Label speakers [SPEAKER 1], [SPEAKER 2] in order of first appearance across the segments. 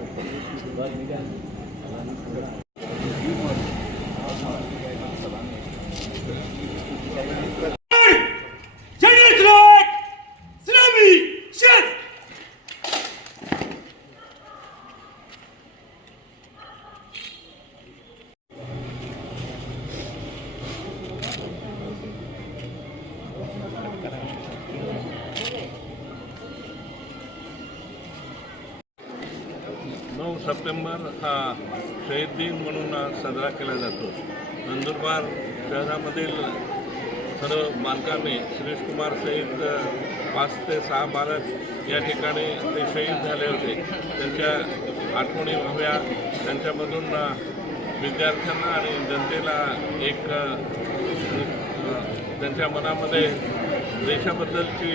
[SPEAKER 1] Good luck, you guys.
[SPEAKER 2] नऊ September हा शहीद दिन म्हणून साजरा केला जातो. नंदुरबार शहरामधील सर्व बालकांनी श्रीशकुमार सहित पाच ते सहा बालक या ठिकाणी ते शहीद झाले होते. त्यांच्या आठवणी व्हाव्या. त्यांच्यामधून विद्यार्थ्यांना आणि जनतेला एक त्यांच्या मनामध्ये देशाबद्दलची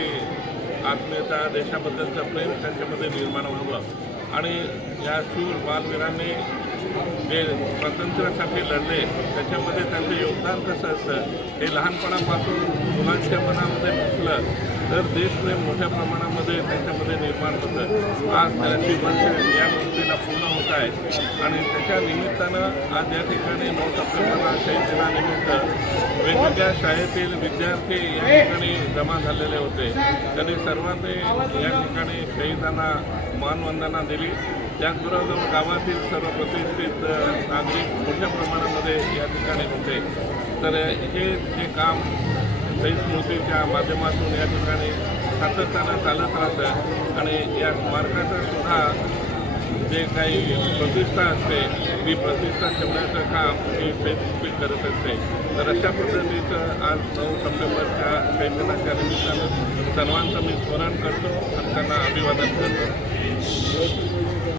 [SPEAKER 2] आत्मीयता देशाबद्दलचं प्रेम त्यांच्यामध्ये निर्माण व्हावं. आणि या शूर बालवीरांनी जे स्वातंत्र्यासाठी लढले त्याच्यामध्ये त्यांचं योगदान कसं असतं हे लहानपणापासून मुलांच्या मनामध्ये घुसलं तर देशप्रेम मोठ्या प्रमाणामध्ये त्यांच्यामध्ये निर्माण होतं आज त्यांची वर्ष या गोष्टीला पूर्ण होत आहे. आणि त्याच्या निमित्तानं आज या ठिकाणी नऊ सप्टेंबरला शहीद दिनानिमित्त वेगवेगळ्या शाळेतील विद्यार्थी या ठिकाणी जमा झालेले होते. त्यांनी सर्वांनी या ठिकाणी शहीदांना मानवंदना दिली. त्याचबरोबर गावातील सर्व प्रतिष्ठित नागरिक मोठ्या प्रमाणामध्ये या ठिकाणी होते. तर हे जे काम शहीद स्मृतीच्या माध्यमातून या ठिकाणी सातत्यानं चालत राहतं. आणि या स्मारकाचं सुद्धा जे काही प्रतिष्ठा असते ती प्रतिष्ठा ठेवण्याचं काम ही फेसबुक करत असते. तर अशा पद्धतीचं आज नऊ सप्टेंबरच्या शैक्षणाच्या निमित्तानं सर्वांचं मी स्मरण करतो आणि त्यांना अभिवादन करतो.